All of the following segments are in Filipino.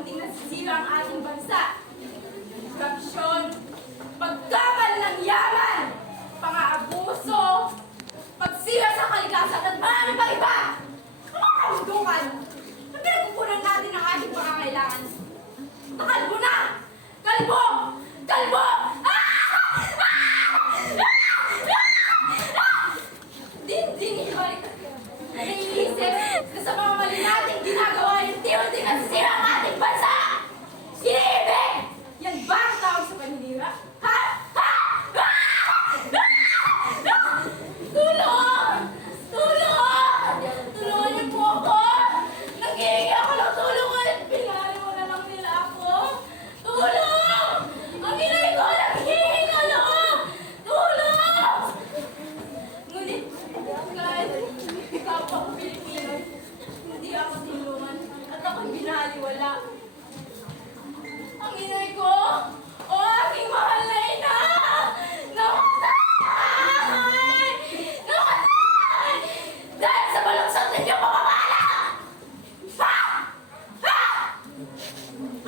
unti-unting nasisira ang ating bansa. Korupsyon, pagkamal ng yaman, pang-aabuso, pagsira sa kalikasan at marami pang iba. Ang mga kabudukan na pinagkukunan natin ang ating pangangailangan. Nakalbo na! Kalbo! Kalbo! Hindi ibalik. Naiisip na sa mga mali nating ginagawa, unti-unting nasisira ang ating bansa! Iniibig! Yan ba ang tawag sa paninira? Ha? Ha? Tulong! Tulong! Tulungan niyo po ako! Naghihingi ako ng tulong at pinaliwala lang nila ako! Tulong! Ang inay ko naghihingi ng tulong! Tulong! Ngunit, kahit kapwa ko Pilipino, hindi ako tulungan at ako'y binaliwala. Ang inay ko! O aking mahal na ina! Namatay! Namatay! Dahil sa balugsot ninyong pamamahala! Ha? Ha?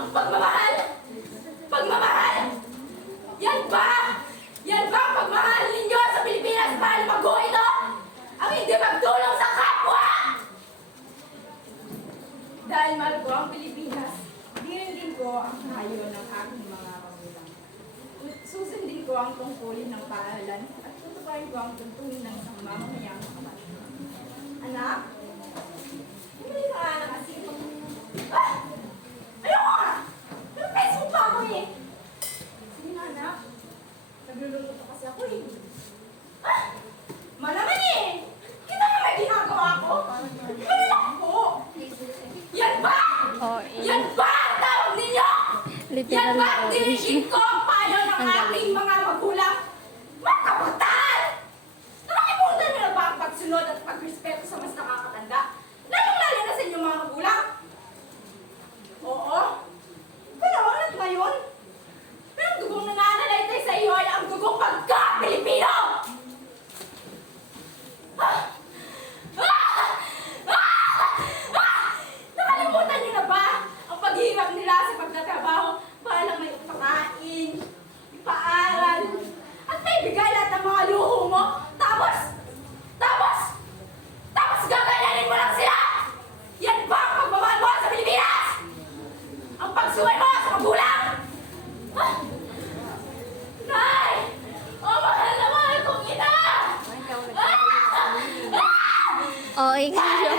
Ang pagmamahal! Pagmamahal! Yan ba? Yan ba ang pagmamahal ninyo sa Pilipinas para lumago ito? Ang hindi magtulong sa kapwa! Dahil mahal ko ang Pilipinas, din ko ang hayo ng aking mga magulang. Susundin ko ang tungkulin ng paaralan at tutuparin ko ang tuntunin ng isang mamamayang kapat. Anak? Hindi ka anak kasi ah! Ayoko nga! Pero peso pa ako eh! Sige na anak. Naglulungkot kasi ako eh. Ah! Malaman eh! Kita na may ginagawa ko! Malala ko! Yan ba? Yan ba ang tawag ninyo? Yan ba ang dinigin ko ang payo ng aking mga magulang? Magkabutan! Nakalimutan niyo na ba ang pagsunod at pagrespeto sa mas nakakatanda? Lalong-lalo na sa inyong mga magulang? Oo. Panahon at ngayon. Pero ang dugong nananalaytay sa iyo ay ang dugong pagka-Pilipino! Nakalimutan niyo na ba ang paghihirap nila sa pagtatrabaho para lang may ipakain, ipaaral, at maibigay lahat ng mga luho mo? Tapos gagayanin mo lang sila! Yan ba ang pagmamahal mo sa Pilipinas? Ang pagsuway mo sa magulang? Nay! Oh, mahal na mahal kong ina! Oo, ikaw siya.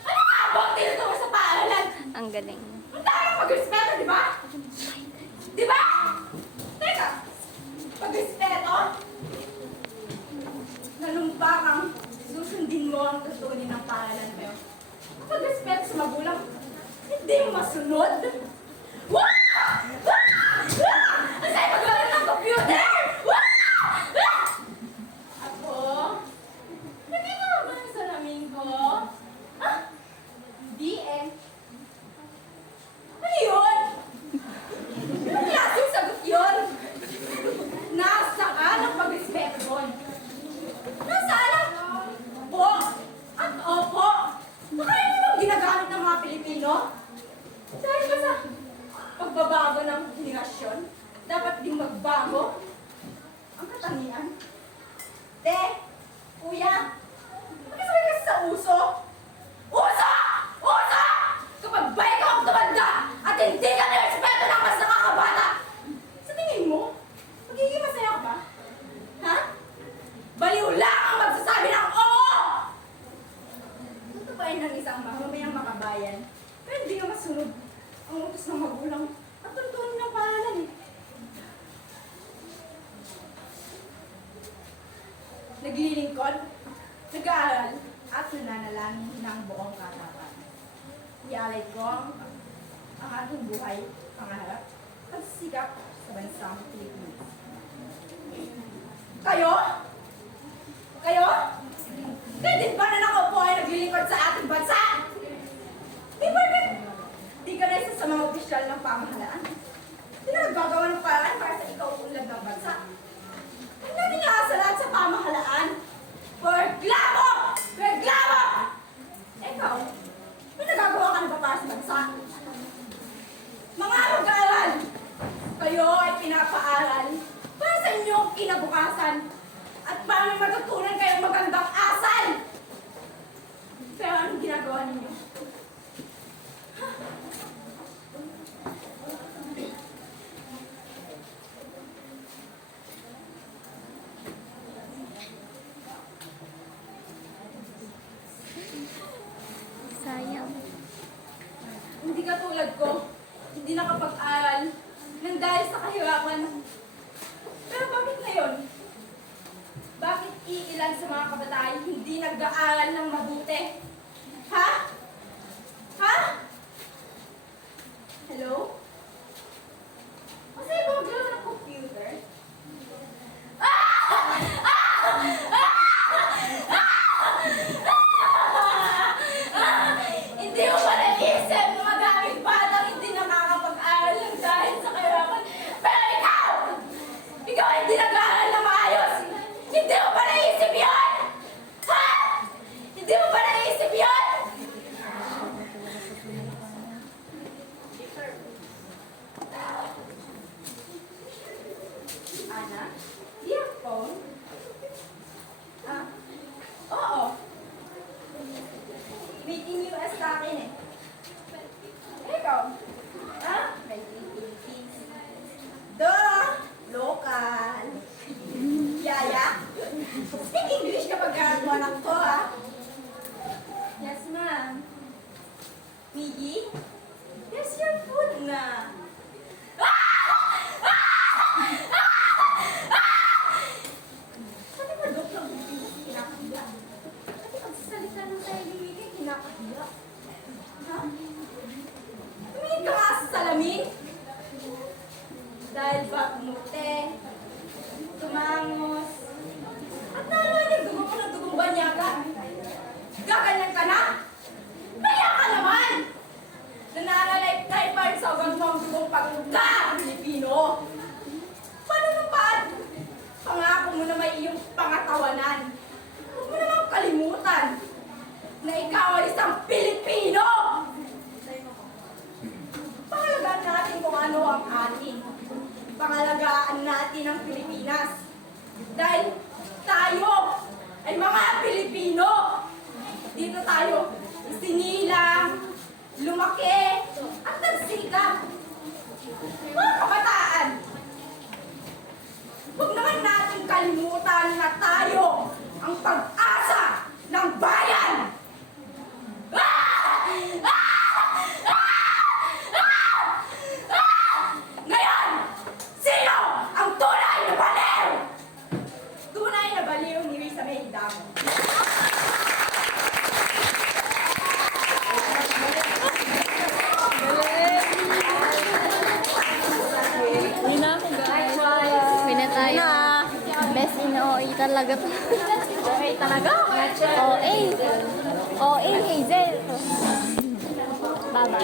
Ano nga ba ang tinutuwa sa paaralan? Ang galing. Ang daming pag-respeto, di ba? Di ba? Teka, pag-respeto? Nalumpa kang susundin mo ang tutunin ng paaralan mo. Ang pag-respeto sa magulang, hindi mo masunod? Wah! Ang sa'yo magaling ng computer! Wah! Ako? Hindi mo ba ang salamin ko? Ah? Hindi eh. Ano yun? Anong klaseng sagot yun? Nasaan ang pag-respeto doon? Nasaan ang opo at opo? Baka yun yung ginagamit ng mga Pilipino? Dahil ba sa pagbabago ng henerasyon, dapat din magbago ang katangian? Te, kuya, makisabay kasi sa uso? Uso! Uso! Kapag ba ikaw ang tumanda at hindi ka nirespeto ng mas nakakabata, sa tingin mo, magiging masaya ka ba? Ha? Baliw lang ang magsasabi ng oo! Tutupain ng isang mamamayang makabayan, pero hindi nga masunod ang utos ng magulang at tuntunin ng paaralan eh. Naglilingkod, nag-aaral, at nananalangin ng buong katapatan. Ialay ko ang ating buhay, pangarap, pagsisikap sa bansang Pilipinas. Kayo? Kayo? Kayo din ba na nakaupo ay naglilingkod sa ating bansa? Di ba di ka na isa sa mga opisyal ng pamahalaan? Di na naggagawa ng paraan para sa ikaw unlad ng bansa? Ang natin naasalat sa pamahalaan. Reklamo! Reklamo! Ikaw, may nagagawa ka na ba para sa bansa? katulad ko, hindi nakapag-aral nang dahil sa kahirapan. Pero bakit ngayon? Bakit iilan sa mga kabataan hindi nag-aaral ng mabuti? Ha? Ha? Hello? Masaya ba maglaro ng computer? Hindi mo ba naisip na madaming batang hindi nakakapag-aral lang dahil sa kahirapan? Pero ikaw! Ikaw ay hindi nag-aaral na maayos! Hindi mo ba naisip yun? Ha? Hindi mo ba naisip yun? Ana? Earphone? Ah? Oo. Made in US sa akin eh. Ikaw? Ha? Made in Philippines. Duh! Local. Yaya? Speak English kapag mo anak ko ha? Yes ma'am. Miggy? Here's your food na. Pati ba dok ng Pilipinas kinakahiya? Pati pagsasalita ng sarili Miggy kinakahiya? Ha? Tumingin ka nga sa salamin? Dahil ba pumute, tumangos, at nalaman dugo mo ng dugong banyaga? Gaganyan ka na? Kaya ka naman! Nananalay-lifetime sa ugang mo ang dugong pagka Pilipino. Paano nung paad? Pangako mo na may iyong pangatawanan. Huwag mo namang kalimutan na ikaw ay isang Pilipino! Pangalagaan natin kung ano ang atin. Pangalagaan natin ang Pilipinas. Dahil tayo ay mga Pilipino. Dito tayo isinilang, lumaki, at nagsikap. Mga kabataan, huwag naman natin kalimutan na tayo ang pag-asa ng bayan. Ngayon, sino ang tunay na baliw? Tunay na baliw ni Risa May Hidamo. Uwi na tayo. Best in OA talaga to. Okay talaga? OA. OA, Hazel. Baba.